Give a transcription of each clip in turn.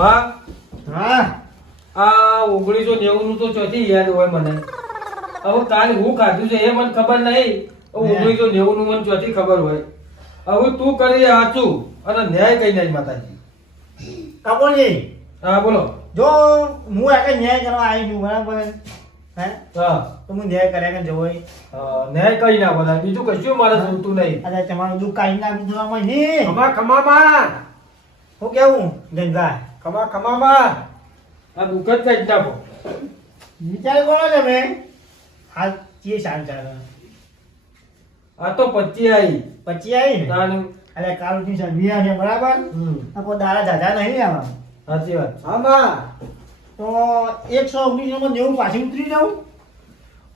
બા. હા. આ ઓગણીસો નેવું નું તો ચોથી યાદ હોય મને. હવે કાલે હું ખાધું છે એ મને ખબર નહીં. ઓગણીસો નેવું નું મને ચોથી ખબર હોય. હવે તું કરી સાચું અને ન્યાય કઈ નહીં માતાજી. કપૂરજી હા બોલો. જો હું આગળ ન્યાય કરવા આવી છું બરાબર? હે? હા. તો હું ન્યાય કર્યા કે જવો ન્યાય કઈ ના બધા બીજું કશું મારે જોતું નહીં. અરે તમારું દુઃખ નાખું છું આમાં નહીં ખમા ખમામાં હું કેવું? ગંગા. ખમા ખમામાં આ દુઃખ જ કઈ નાખો વિચાર કરો તમે? આ ચીએ શાંત ચાલે આ તો પચી આવી પછી આવી ને? અરે કાલથી સભ્યા છે બરાબર? આ કોઈ દાડા દાદા નહીં આવા સાચી વાત. આમાં? તો એકસો ઓગણીસો માં નેવું પાછી ઉતરી જાઉં?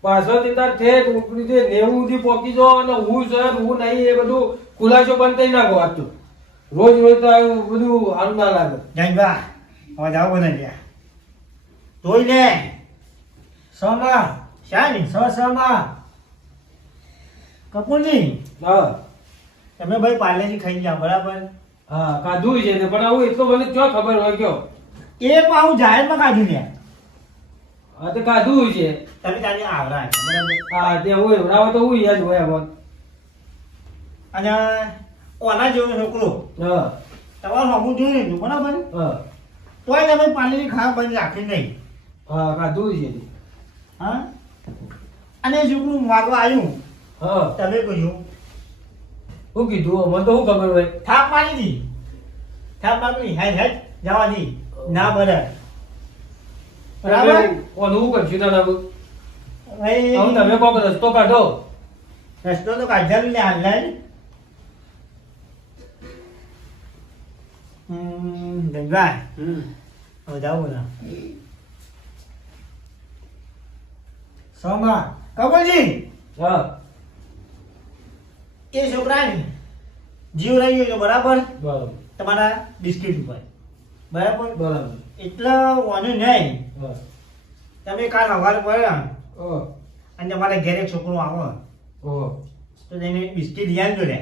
પાછળ જતા ઠેક ઉપરી દે નેવું સુધી પહોંચી જાઓ અને હું સર હું નહીં એ બધું ખુલાસો બંધ થઈ નાખો આજ રોજ રોજ તો આવું બધું સારું ના લાગે. ગંગા હવે જાઓ બને ગયા જોઈ લે. સમા શાની સ સમા કપૂરની? હા. તમે ભાઈ પાર્લેજી ખાઈ ગયા બરાબર? હા કાધું છે ને પણ આવું એટલો મને ક્યાં ખબર હોય કયો? એ પણ હું જાહેરમાં કાઢી લે હા તો કાધું છે. તમે તારી આવરા છે, બરાબર? હા તે હોય એવડાવો તો હું યાદ હોય અને ઓના જેવો છોકરો. તમારે હમું જોઈ લીધું બરાબર હા. તોય તમે પાણીની ખા બંધ રાખી નહીં. હા કાધું છે હા? અને છોકરું માગવા આવ્યું. હા. તમે કહ્યું. શું કીધું? મને તો શું ખબર હોય? થાપ મારી દી. થાપ મારી હેડ હેડ જવા દી. ના બરાબર? બરાબર ઓનું કરશું દાદા ભાઈ તમે કોક રસ્તો કાઢો. રસ્તો તો કાઢ્યા ને હાલ ગંગા હવે જાઓ બધા સમા કમલજી હા એ છોકરાને જીવ રહી ગયો બરાબર બરાબર તમારા બિસ્કિટ ઉપર બરાબર બરાબર એટલે વાનું નહીં તમે કાલ સવારે પડ્યા અને તમારા ઘેરે છોકરો આવો તો તેને બિસ્કિટ યાદ આવજો લે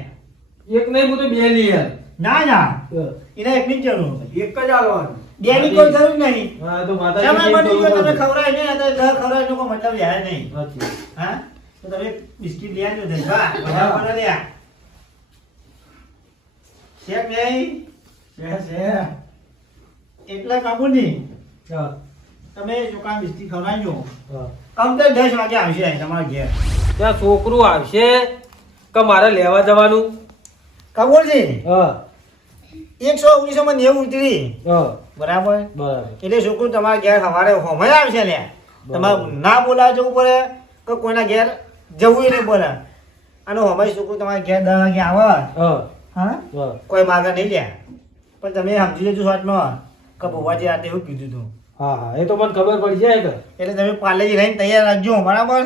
એક નહીં હું તો બે લઈ યાર ના ના. એને એકની જ જરૂર એક જ આલવાનું. બેની કોઈ જરૂર નહીં. હા તો તમે બની તમે ખવડાય નહીં તો દર ખવડાય એનો કોઈ મતલબ યાર નહીં. હા? તો તમે બિસ્કિટ લઈ આવજો ધનભા બધા મને લે શેક નહીં? છે છે. એટલા કાબુ નહીં. હા. તમે દુકાન બિસ્કિટ ખવડાવજો. હા. કમ તો દસ વાગે આવશે તમારા ઘેર. ત્યાં છોકરું આવશે કે મારે લેવા જવાનું? કબૂલજી હા. એકસો ઓગણીસો માં નેવું ઉતરી. બરાબર? એટલે છોકરું તમારા ઘેર સવારે હોમય આવશે ને તમારે ના બોલાવા જવું પડે કે કોઈના ઘેર જવું નહીં પડે. અને હોમય છોકરું તમારા ઘેર દસ વાગે આવે. હા. કોઈ માગા નહીં લે. પણ તમે સમજી લેજો નો કે ભવાજી રાતે એવું કીધું હતું હા હા. એ તો મને ખબર પડી જાય કે. એટલે તમે પાર્લેજી રહીને તૈયાર રાખજો બરાબર.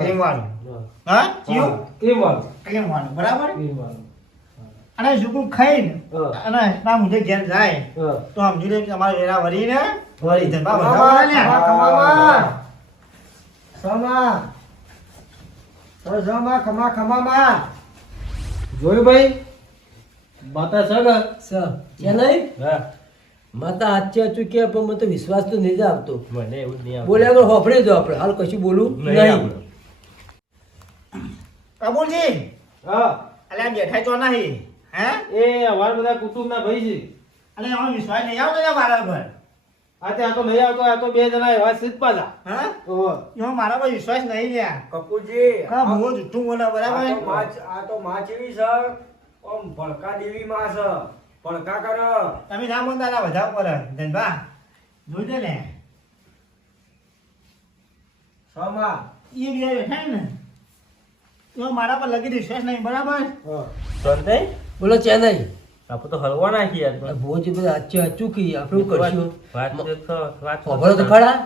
ક્રીમ વાળું હા. જીવ વાળું ક્રીમ વાળું બરાબર? ક્રીમ વાળું અને છોકરું ખાઈને અને ના મુજબ ઘેર જાય. તો સમજી લે તમારે વેરા. ધનભા ખમા, બધા ખમા, ખમામાં. સમા. તો સમા ખમા ખમામાં જોયું ભાઈ? માતા સગ સ ક્યાં નહીં? હા. માતા આચે હાચું કે પણ મને તો વિશ્વાસ તો નહીં જ આવતો. મને એવું નહીં બોલ્યા તો હોફળી દો આપણે. હાલ કશું બોલું? નહીં કબૂલજી હા. અલ્યા બેઠા તો નહીં. હે? એ અમારા બધા કુટુંબના ભાઈ છે. અને આમાં વિશ્વાસ નહીં આવતો ને મારા પર. આ તે આ તો નહીં આવતો આ તો બે જણા એવા સીધ પાછા. હા? ઓહો. મારા પર વિશ્વાસ નહીં લે કપૂરજી કા ભૂવો જુઠ્ઠું બોલે આ તો બરાબર આ તો માં જેવી છે ઓમ ભડકા દેવી માં છે. ભડકા કરો. તમે ના બોલતા ના બધા પર ધનભા જોઈ દે ને. સમા. એ બે બેઠા ને. મારા પર લગી વિશ્વાસ નહીં બરાબર? હા. બોલો ચેન્નઈ આપણે તો હલવા નાખી યાર ભોજ બધા હાચે હાચું આપણે શું કરશું? વાત ખબર તો ખરા.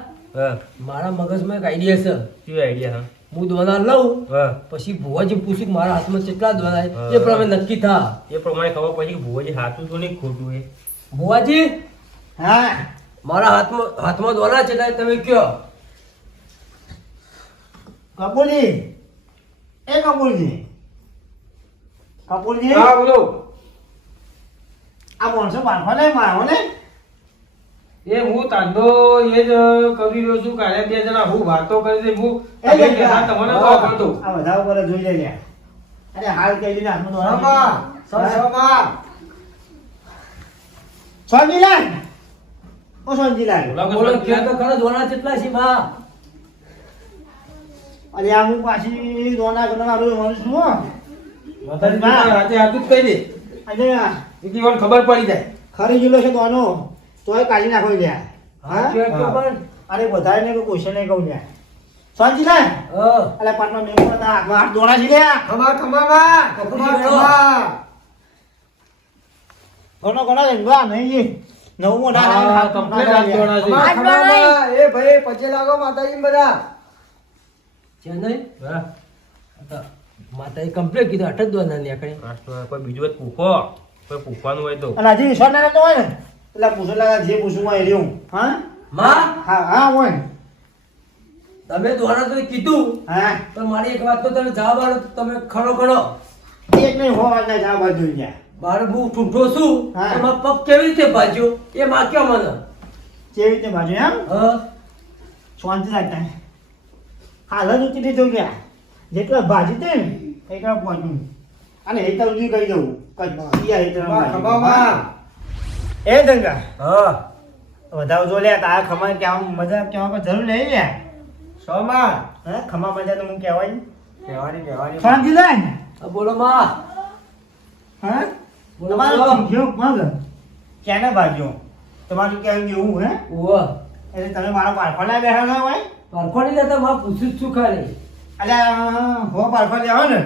મારા મગજમાં એક આઈડિયા છે. શું આઈડિયા હું? દોના લઉં હા. પછી ભુવાજી પૂછું કે મારા હાથમાં કેટલા દોના એ પ્રમાણે નક્કી થા. એ પ્રમાણે ખબર પછી કે ભુવાજી સાચું છું નહીં ખોટું એ. ભુવાજી? હા. મારા હાથમાં હાથમાં દોના છે તમે કયો? કબૂલી. એ કપૂરજી કપૂરજી હા બોલો. આ માણસો બાંધવા ને મારો ને એ હું તાંડો એ જ કરી રહ્યો છું. કાલે બે જણા હું વાતો કરી દે હું. તમને તો કરતો આ બધા ઉપર જોઈ લે લ્યા. અરે હાલ કહી દીધા હાથમાં દોરા સમા હા? સમા. સોનજીલાલ. ઓ સોનજીલાલ. બોલો. કે તો ખરો દોણા કેટલા છે બા? અરે આ હું પાછી દોના મારું વાળું છું માતાજી તમારા જ કહી દે. બીજી વાર ખબર પડી જાય. ખરી ગયેલો છે દોનો તોય કાઢી નાખો લ્યા. હા? કે તો પણ. અરે વધારે ને ક્વેશ્ચન નહીં કહું લ્યા. સોનજીલાલ હા. અલે પાટમાં મેં પણ તારા દોણા છે લ્યા. ખમા ખમા માં ખમા ખમા. ઘણો ઘણો રંગવા નહીં નવમો ના ના હા, દોણા છે. ખમા ખમા. માં એ ભાઈ પછી લાગો માતાજી બધા. ચેન્નઈ? હા માતાએ કમ્પ્લીટ કીધું આઠ જ દોના નીકળે નાસ્તો કોઈ બીજું તો પૂછો. કોઈ પૂછવાનું હોય તો. અને હજી વિશ્વાસ ના હોય ને એટલે પૂછો લાગે જે પૂછું હોય એ રહ્યું હા? માં? હા હા હોય તમે દ્વારા તો કીધું. હા. પણ મારી એક વાત તો તમે જવાબ આલો તો તમે ખરો ખરો. એક નહીં હો વાત ના જવાબ જ જોઈ ગયા મારે બહુ ઠૂંઠો છું. હા. એમાં પગ કેવી રીતે ભાજ્યો? એ માં કયો મને. કેવી રીતે ભાજ્યો એમ? હા. શાંતિ રાખતા. હાલ જ ઉતરી જોઈ ગયા જેટલા ભાજી તે ને એટલા પહોંચ્યું અને એ તો કહી દઉં. કચ્છિયા હેતર એ દંગા. હા. વધાવ જો લે તારા ખમા કહેવા મજા કહેવા પર જરૂર નહીં લે. સોમા. હે ખમા મજા તો હું કહેવાય. કહેવાની કહેવાની. શાંતિ લે ને? બોલો માં. હે? બોલો, તમારે. પૂછ્યો મગ ક્યાંના ભાજ્યો તમારું કેવું કેવું હે? ઓહ એટલે તમે મારા પારખો ના બેઠા ના હોય? પારખો નહીં લેતા માં પૂછ્યું છું ખાલી. અલ્યા હો પારખો લેવો ને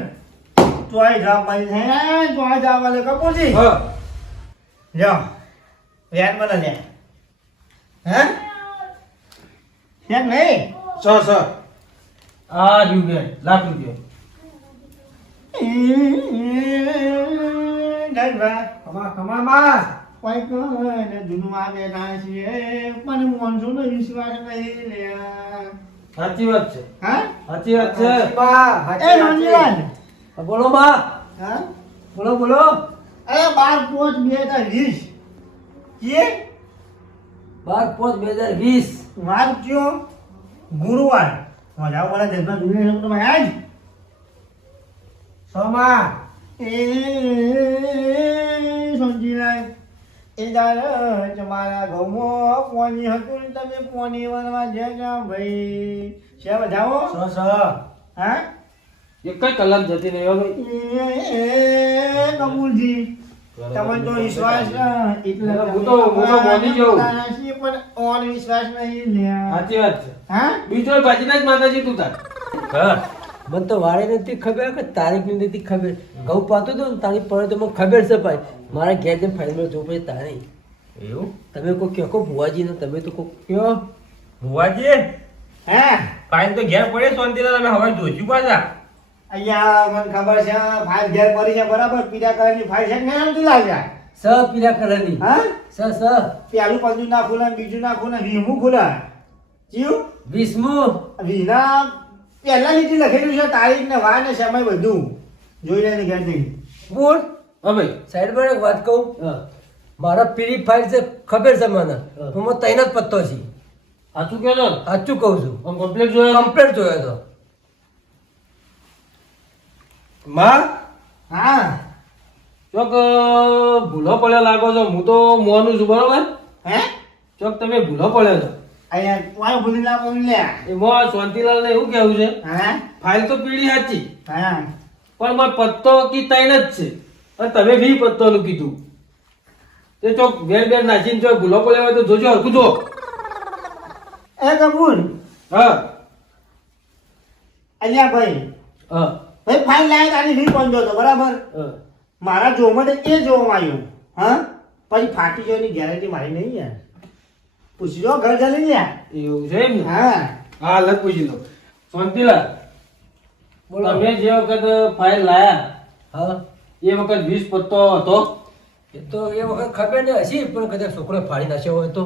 તો આ જવાબ મળી છે તો આ જવાબ મળે કપૂરજી. હા. લ્યો વ્યાજ મને લે. હે? વ્યાજ નહીં? સો સો આ રહ્યું બેન લાખ રૂપિયા. ખમા ખમા માં. કોઈ કોને જૂનમાં બેઠા છીએ પણ મોનસૂન વિશ્વાસ નહીં લ્યા. સાચી વાત છે. હા? સાચી વાત છે. માં એ નોંધીલાલ હા, બોલો બા. હા? બોલો બોલો. અરે બાર પોચ બે હજાર વીસ. કે બાર પોચ બે હજાર વીસ. વાર કયો? ગુરુવાર. મજા વાળા દેશમાં જોઈએ છે તમે આજ સમા. એ સમજીલાલ એ દાર તમારા ઘઉં પોની હતું ને તમે પોની વનવા ગયા ભાઈ. છે બધાઓ? સ સ. હા? એક જ કલમ જતી નહીં હો ભાઈ. એ એ કબૂલજી તમે તો વિશ્વાસ એટલે હું તો- હું તો માની જાઉં. પણ ઓન વિશ્વાસ નહીં લ્યા સાચી વાત છે. હા? બીજો ભાજીના જ માતાજી તું તાર. હા. મને તો વારે નથી ખબર કે તારીખની નથી ખબર. ઘઉં પાતું હતું ને તારીખ પડે તો મને ખબર છે ભાઈ. મારા ઘેર જે ફાઇલમાં જોવું પડે તારી. એવું? તમે કોઈ કહો કો ભુવાજી ને તમે તો કોઈ કહો. ભુવાજી? હા? ફાઇલ તો ઘેર પડે શાંતિલાલ અમે હવે જોશું પાછા. અહીંયા મને ખબર છે ફાઇલ ઘેર પડી છે બરાબર? પીળા કલરની ફાઇલ છે ને આવતી લાગ્યા સ પીળા કલરની. હા? સ સ. પેલું પંજુ ના ખુલે બીજું ના ખુલે વીમું ખુલે? જીવ વીસમું. વીના પહેલા લીટી લખેલું છે તારીખ ને વાર ને સમય બધું. જોઈ લેને ઘેર જઈ બોલ. હવે સાઈડ પર એક વાત કહું. હા. મારા પીળી ફાઇલ છે ખબર છે મને. હું. તૈનાત જ પત્તો છે. સાચું કહો છો? સાચું કહું છું. આમ કમ્પ્લેટ જોયો કમ્પ્લેટ જોયો તો. માં? હા. ચોક ભૂલો પડ્યો લાગો છો. હું તો મોનું છું બરોબર? હે? ચોક તમે ભૂલો પડ્યો છો. અહીંયા ભૂલી લે. એમાં શાંતિલાલ ને એવું કેવું છે. હા. ફાઇલ તો પીડી સાચી હા. પણ મારે પત્તો કી ત્રણ જ છે. અને તમે બી પત્તોનું કીધું. તે ચોક ઘેર બેર નાખીને ચોક ભૂલો પડ્યો હોય તો જોજો હરખું જો એ કપૂર. હા. અલ્યા ભાઈ. હા. ભાઈ ફાઇલ લાવ્યા તારી ફી પહોંચ્યો હતો બરાબર? હા. મારા જોવામાં તો એ જોવામાં આવ્યું હા? પછી ફાટી જવાની ગેરંટી મારી નહીં યાર. પૂછી લો ઘર ચાલી ગયા? એવું છે એમ ને? હા. હા લગ પૂછી લો શાંતિલાલ બોલો. તમે જે વખત ફાઇલ લાયા હા. એ વખત વીસ પત્તો હતો? એ તો એ વખત ખબર નહીં હશે પણ કદાચ છોકરો ફાડી નાખ્યો હોય તો.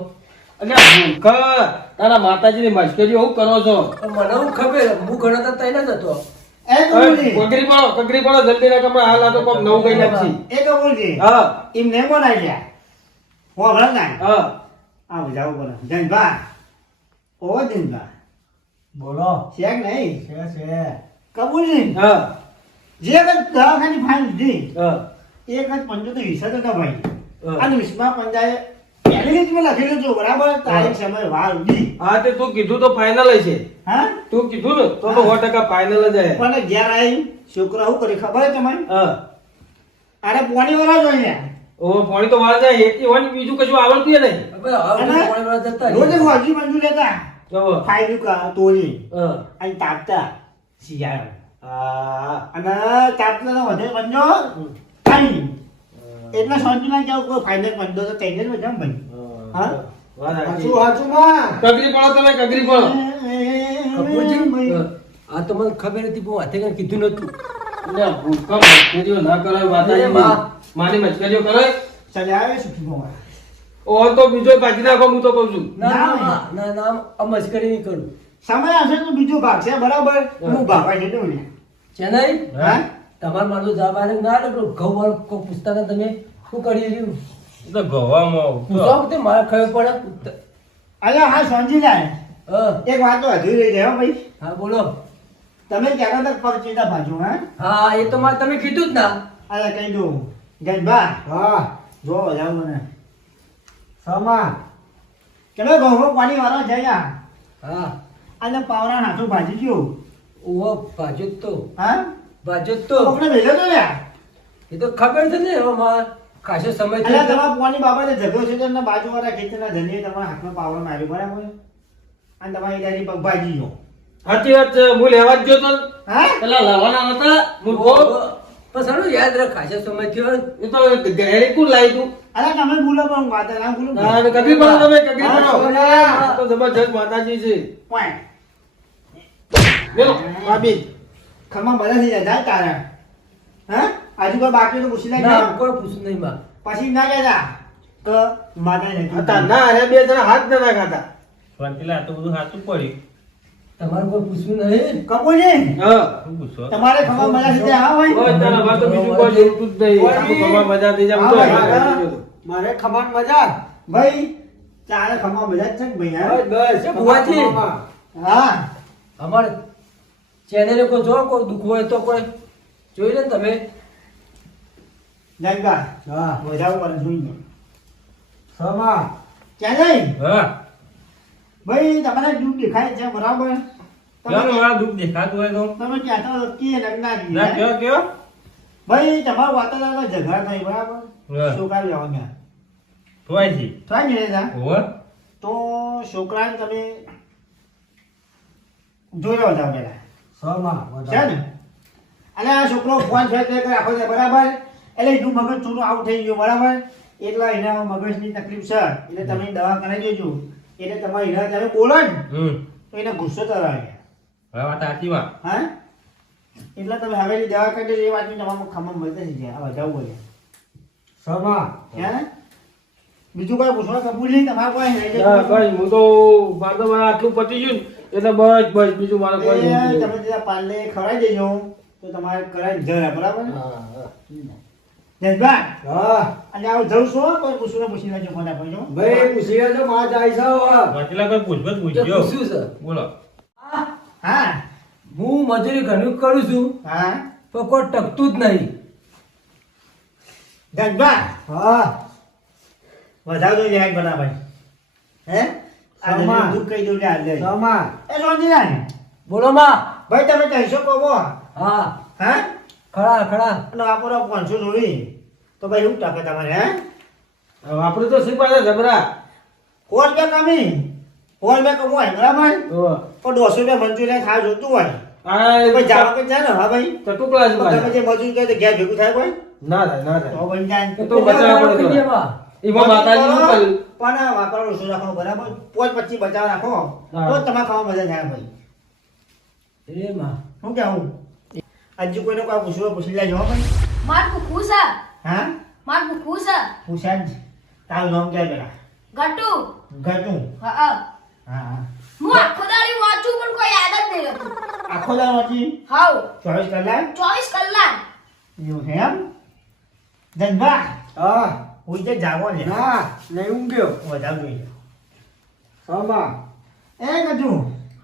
તારા માતાજીની મશ્કરી એવું કરો છો. મને હું ખબર હું ગણતા તૈન જ હતો. એ કબૂલજી કગરી પડો કગરી પડો જલ્દી ના કમરા હાલ આ તો કોક નવું કઈ એ કબૂલજી હા. એમ ને બોલાય ગયા. હું હમણાં ના. હા. આ જાવ બોલો. જનભા ઓ જનભા બોલો. છે નહીં? છે છે. કબૂલ નહીં હા. જે કઈ દવાખાની ફાઇલ લીધી હા. એ જ પંજો તો હિસ્સા તો ભાઈ. હા. અને વિસ્મા પંજાએ પહેલી લીસ્ટમાં લખેલું છું બરાબર તારીખ સમય વાર ઉડી હા તે તું કીધું તો ફાઇનલ છે હા? તું કીધું ને તો તો સો ટકા ફાઇનલ જ છે પણ ઘેર આવી છોકરા શું કરી ખબર છે તમને? હા. અરે પોણી વાળા જોઈએ ઓ પાણી તો વાળા જાય એકી હોય ને બીજું કશું આવડતું નહીં. હવે હવે પોણી વાળા જતા રોજ વાજી મંજુ લેતા જો ફાઇલ કા તોરી હા. અને તાપતા. શિયાળ. હા. અને તાપતા તો વધે પંજો કાઈ એટલે સોચી કેવું કોઈ ફાઇનલ પંજો તો તૈયાર જ હોય ભાઈ હા? હાચું હાચું માં કગરી પડો તમે કગરી પડો. કપૂરજી, આ તો મને ખબર હતી બહુ હાથે કઈ કીધું નતું એટલે ભૂકંપ મચકરીઓ ના કરાય અરે માની મચકરીઓ કરાય. આવે સુખી ભગવાન ઓ તો બીજો કાઢી નાખો હું તો કહું છું. ના ના, ના આ મસ્કરી નહીં કરું. સમય આવશે તો બીજો ભાગ છે બરાબર? હું. ભાગવા જતો ને ચેન્નાઈ? હા? તમારે મારું જવાબ આવે ના લે ઘઉં વાળો કોઈ પૂછતા હતા તમે શું કરી રહ્યું? તો ગવામાં પૂછો કે મારે ખબર પડે. અલ્યા હા સમજી જાય હા. એક વાત તો હજુ રહી જાય ભાઈ. હા બોલો. તમે ક્યારે તક પગ ચીતા ભાજો હા? હા એ તો મારે તમે કીધું જ ના. અરે કહી દઉં. ગજબા. હા. જો જાવ મને. સમા. ચલો ગૌરવ પાણી વાળો જયા હા. અને પાવરા હાથું ભાજી ગયો. ઓહો ભાજો તો. હા? તો. આપણે તો એ તો ખબર છે ને હવે ખાસો સમય અલ્યા તમારા પોવાની બાબતે ઝઘડો છે તો એમના બાજુવાળા ખેતરના ધણીએ તમારા હાથમાં પાવર માર્યો બરાબર? અને તમારી દાદી પગ ભાજી ગયો. સાચી વાત હું લેવા જ ગયો તો. હા? પેલા લાવવાના નતા પણ યાદ રાખ ખાસો સમય થયો. એ તો ઘરે કોણ લાવી તું અરે તમે ભૂલો પણ વાત ના ભૂલો તમે તો જબરજસ્ત માતાજી છે. ઓય. બોલો ભાભી ખમા બધા થઈ જાય તારે. હા? આજુ કોઈ બાકી તો પૂછી ના કોઈ પૂછું નહીં બા પછી ના કહેતા તો માતા નહીં હતા. ના અરે બે જણા હાથ ના નાખાતા શાંતિલા આ તો બધું સાચું પડ્યું. તમારે કોઈ પૂછવું નહીં? કપૂરજી હા. પૂછો? તમારે ખમા બધા થઈ જાય હા ઓય ભાઈ તારા બા તો બીજું કોઈ જરૂર જ નહીં. આખું કમા મજા થઈ જાય. મારે ખમાન મજા. ભાઈ ચારે ખમા મજા જ છે ને ભાઈ હા? બસ છે ભુવાજી. હા. અમારે ચેનલે કોઈ જો કોઈ દુઃખ હોય તો કોઈ. જોઈ લે તમે. જનકા હા વધારે પર જોઈએ સમા. ચાલે હા. ભાઈ તમારે દૂધ દેખાય છે બરાબર. તમે મારા દુઃખ દેખાતું હોય તો? તમે ક્યાં તો કે લગ્ના દી ના હે? કયો કયો? ભાઈ તમારા વાતાવરણ ઝઘડા થાય બરાબર? હા. છોકરા લેવાના થોય છે થાય ને જા હોવે તો છોકરાને તમે જોયો હતા પેલા છે અને આ છોકરો ફોન છે તે આખો દિવસ બરાબર? એટલે એનું મગજ થોડું આઉટ થઈ ગયું બરાબર? એટલે એના મગજની તકલીફ છે. એટલે તમે દવા કરાવી દેજો. એટલે તમારે એના તમે બોલો ને તો એને ગુસ્સો કરાવે વાત સાચી માં હા? એટલે તમે હવેલી દવા કરી દેજો એ વાતની તમારા ખમણ મળતા થઈ જાય આ બોલે સમા હે? બીજું કોઈ પૂછવા કબૂલ નહીં તમારે કોઈ નહીં હું તો મારે તો મારે આટલું પતી ગયું ને. એટલે બસ બસ બીજું મારે કોઈ નહીં તમે ત્યાં પાલે ખવડાવી દેજો. તો તમારે કરાવી જરા બરાબર? જજબા હા. અને આવું છો કોઈ પૂછવું પૂછી લેજો આપજો. ભાઈ પૂછી લેજો માં જાય છે હવે. કોઈ પૂછવું પૂછજો પૂછ્યું છે. બોલો. હા. હું મજૂરી ઘણું કરું છું. હા. તો કોઈ ટકતું જ નહીં. જજબા હા. વધારજો જાય બરાબર હે? સમા. દુઃખ કહી દઉં લે સમા. એ સોંધી ના બોલો માં. ભાઈ તમે કહીશો કહો હા. હા? ખરા ખરા. અને વાપરો પાંચસો જોડી તો ભાઈ એવું ટકે તમારે હે? હવે આપણે તો શીખવાડે જબરા? સો રૂપિયા કમી. સો રૂપિયા કમાય બરાબર? પણ દોઢસો રૂપિયા મંચુરિયન ખાવા જોતું હોય. ભાઈ જાવ કે જાય ને હા ભાઈ? ચટુકડા જ તમે જે મજૂરી કરે તો ઘેર ભેગું થાય ના થાય ના તો બની જાય તો બચાવવા પડે એમાં માતાજીનું કર્યું. પણ વાપરવાનું ઓછું રાખો બરાબર? પોચ પચીસ બચાવ રાખો. તો તમારે ખાવા મજા થાય ભાઈ. એ માં. શું કેવું હજુ કોઈને કોઈ પૂછવું પૂછી લેજો ભાઈ. માર ભૂખું છે હા? માર ભૂખું છે પૂછ્યા જ. તારું નામ ક્યાં પેલા. ગટુ. ગટુ? હા હા. હા હા. હું આખો દાડી વાંચું પણ કોઈ યાદ જ નહીં રહેતું. આખો દાડી વાંચી? હાઉ ચોવીસ કલાક? ચોવીસ કલાક. એવું છે એમ? ધનભા હા. હું જે જાગો ને. ના નહીં ઊંઘ્યો. વધારે જોઈએ આમાં. એ ગજુ.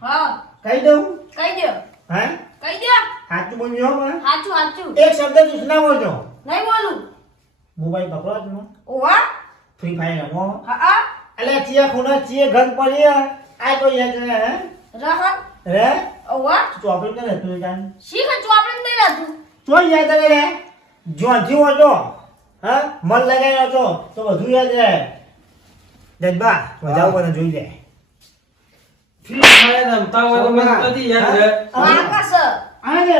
હા. કહી દઉં? કહી દો હે? કહી દો સાચું બોલજો હો. સાચું સાચું એક શબ્દ તું ના બોલજો. નહીં બોલું. મોબાઈલ પકડો છો ઓવા ફ્રી ફાયર રમો. હા હા. એટલે ચિયા ખૂણા ચિયે ઘર પડી આ તો યાદ રહે હે? રહન રે ઓવા ચોપડી ને રહેતું જાન શી ખર ચોપડી નહીં રહેતું? તો યાદ રહે રે? જોથી હોતો હા? મન લગાવ્યો છો તો બધું યાદ રહે. જજબા મજા ઉપર જોઈ લે. ફ્રી ફાયર રમતા હોય તો મને નથી યાદ રહે. આકાશ આ ને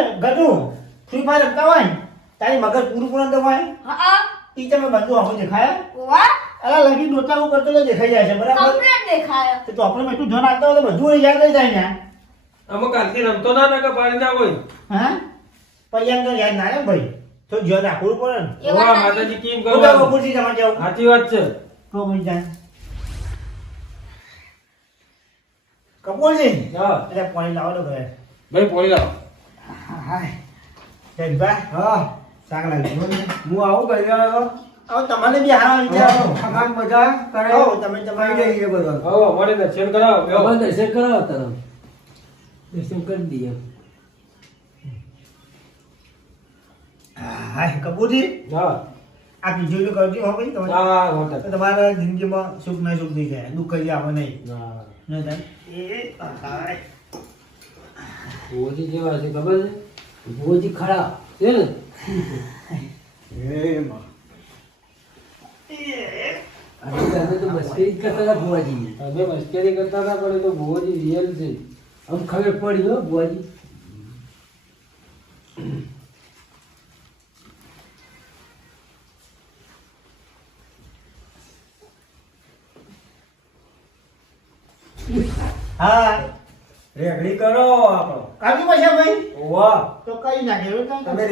ફ્રી ફાયર રમતા હોય ને, તારી મગજ પૂરું પૂરું અંદર હોય? હા હા. ઈ તમે બધું આખું દેખાય ઓવા અલા લગી ડોટા ઉપર કરતો તો દેખાઈ જાય છે બરાબર? કમ્પ્લેટ દેખાય. તો આપણે એટલું ધ્યાન આપતા હોય તો બધું યાદ રહી જાય ને. અમુક કાલથી રમતો ના ને કે પાડી ના હોય હા? પછી યાદ ના રહે ભાઈ. તો જ્યાં રાખવું પડે ને? ઓવા. માતાજી કેમ કરો? ઓવા કપૂરજી તમારે જાવ સાચી વાત છે. તો ભાઈ જાય કપૂરજી હા. એટલે પાણી લાવો તો ઘરે. ભાઈ પાણી લાવો. હાય. જયભાઈ હા. શાક લાગ્યું હું આવું ભાઈ આવો. હવે તમને બી હારા વિચાર. મજા કરે તમે તમારી જઈએ બધા. આવો અમારે દર્શન કરાવો. દર્શન કરાવો તરફ દર્શન કરી દઈએ હાય કપૂરજી? હા. આ બીજું કરજો હો ભાઈ તમે હા તો તમારા જિંદગીમાં સુખ ના સુખ થઈ જાય દુઃખ કરી આવે નહીં. હા ન થાય. એ હાય જેવા છે ખબર છે? ભુવોજી ખરા છે ને? એ માં અમે તો મસ્કરી કરતા હતા ભુવાજી. તમે મસ્કરી કરતા હતા પણ તો ભુવોજી રિયલ છે. આમ ખબર પડી હો ભુવાજી. હા રેગડી કરો આપણો. કાઢી પછી ભાઈ? ઓવા તો કઈ નાખેલું તમે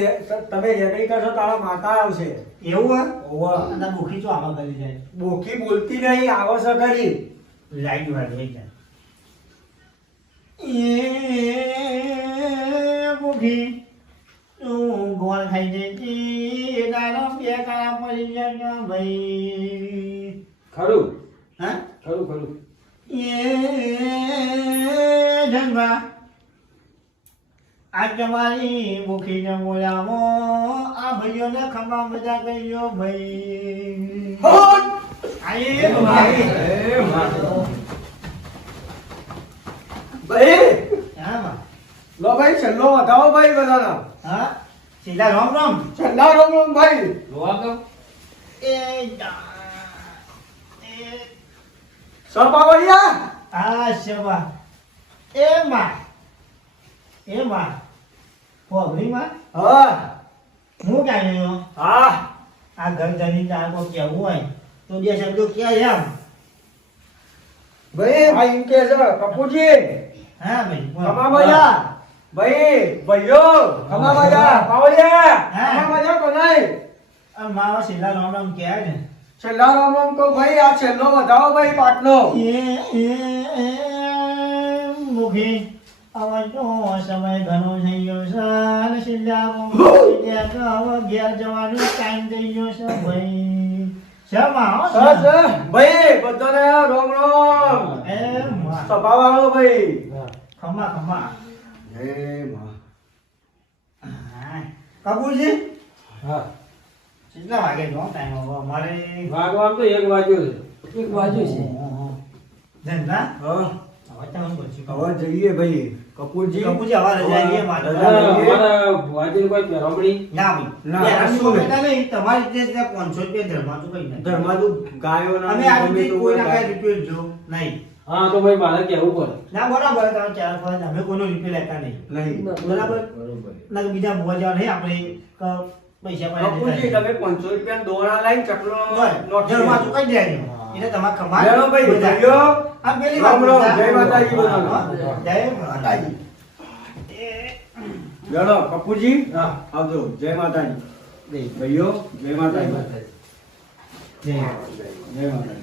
તમે રેગડી કરશો તારા માતા આવશે. એવું હા? ઓવા અને બોખી તો આવા કરી જાય. બોખી બોલતી નહીં આવો છો કરી લાઈટ વાળી જાય એ મુખી તું ગોળ ખાઈ જતી તારો બે કાળા પડી ગયા ભાઈ. ખરું. તમારી મુખીને બોલાવો. આ ભાઈઓને ખમા મજા ગયો ભાઈ. ભાઈ. ભાઈ! હા માં. લો ભાઈ છેલ્લો વધાવો ભાઈ બધાના. હા? છેલ્લા રામ રામ છેલ્લા રામ રામ ભાઈ. જોવા તો એ જા- એ હા આ શેવા એ માં એ માં. પોગરી માં હા હું ક્યાં ગયો હા આ ઘર જની આગો કેવું હોય તો બે શબ્દો ક્યાં એમ ભાઈ આ એમ કે છે કપૂરજી હા ભાઈ બોલો. ખમા મજા ભાઈ ભાઈઓ ખમા મજા પાવડિયા હા. ખમા મજા કોનાય આ માવા સીધા રામ રામ કહે ને છેલ્લા રામ રામ કહું ભાઈ આ છેલ્લો વધાવો ભાઈ પાટલો એ એ એ મુખી હવે તો સમય ઘણો થઈ ગયો છે. અને ઘેર જવાનો ટાઈમ થઈ ગયો છે ભાઈ. ભાઈ બધાને રોમ રોમ. એ માં. સભા વાળો ભાઈ. ખમા ખમા. હે માં. હા. કપૂરજી હા. કેટલા વાગે નો ટાઈમ હવે અમારે વાગવામાં તો એક વાગ્યો છે. એક બાજુ છે. ધંધા? હા. હવે તમે પછી હવે જઈએ ભાઈ. કપૂરજી. કપૂરજી હવે રજા લઈએ મારે. રજા લઈએ. અમારા ભુવાજીને કોઈ પહેરવણી ના ના, શું નહીં તમારી રીતે ત્યાં પાંચસો રૂપિયા ધર્મા તો કઈ ગાયો ના અમે આ રીતે કોઈના કઈ રૂપિયો જો નહીં. હા તો ભાઈ મારે પડે. ના બરાબર તમે ચાર અમે કોઈનો રૂપિયો લેતા નહીં. નહીં. બરાબર? બરાબર. ના બીજા ભૂવા જવા નહીં આપણે પૈસા પૈસા કપૂરજી તમે પાંચસો રૂપિયા દોરા લાઈન ચકલો કઈ દે એટલે તમારે ખમા લેલો ભાઈ ભાઈઓ આ પેલી રામ રામ, જય માતાજી બોલો. હા, જય માતાજી. લેલો કપૂરજી હા આવજો. જય માતાજી. ભાઈઓ જય માતાજી. જય જય માતાજી.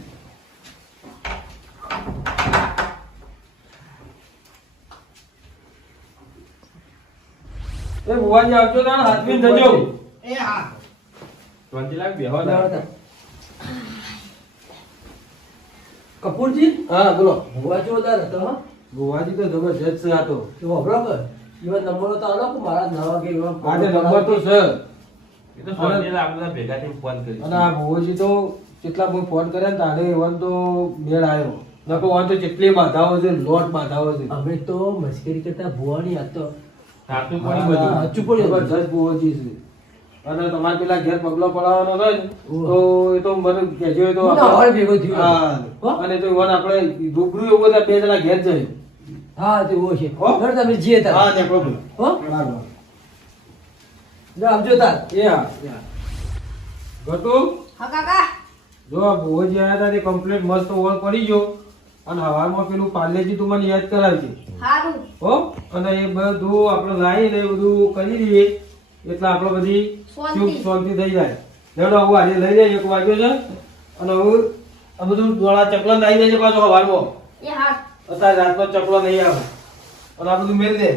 એ ભુવાજી આવજો હાથવીને જજો. એ હા. શાંતિ લાખ બેહો તાણ. કપૂરજી? હા બોલો. ભુવા જોરદાર હતો હો. ગોવાજી તો જબરજસ્ત છે આ તો. વાપરો એવા નંબરો તો આલો કે મારા નવા કે એવા આજે નંબર તો છે. એ તો સોનેલા આપણે ભેગા થઈને ફોન કરીશું. અને આ ભુવોજી તો કેટલા હું ફોન કર્યા ને તારે એવન તો મેળ આવ્યો. નકો વાન તો જેટલી બાધાઓ છે લોટ બાધાઓ છે. અમે તો મસ્કરી કરતા ભુવાની આ તો સાચું પણ બધું સાચું પડ્યું. જબરજસ્ત ભુવોજી છે. અને તમારે પેલા ઘેર પગલો પડાવવાનો હોય ને તો એ તો મને કહેજો તો? અને તો વન આપણે રૂબરૂ એવું બધા બે જણા ઘેર જઈએ. હા તે ઓ છે. હો? તમે જીએ તા હા તે પ્રોબ્લેમ હો? બરાબર. જો આપજો તાર. એ હા ગટુ? હા કાકા. જો આ ભુવોજી આયા તા તે complete મસ્ત ઓળ પડી ગયો. અને હવામાં પેલું પાર્લેજી તું મને યાદ કરાવજે. હારું. હો? અને એ બધું આપણે લાવીને એ બધું કરી દઈએ. એટલે આપણે બધી ચૂપ શાંતિ થઈ જાય. લેડો હું આજે લઈ જાય એક વાગ્યો છે અને હું આ બધું દોડા આવી જાય છે પાછો હવારમાં. અત્યારે રાતનો ચકલો નહીં આવે. અને આ બધું મેળ દે.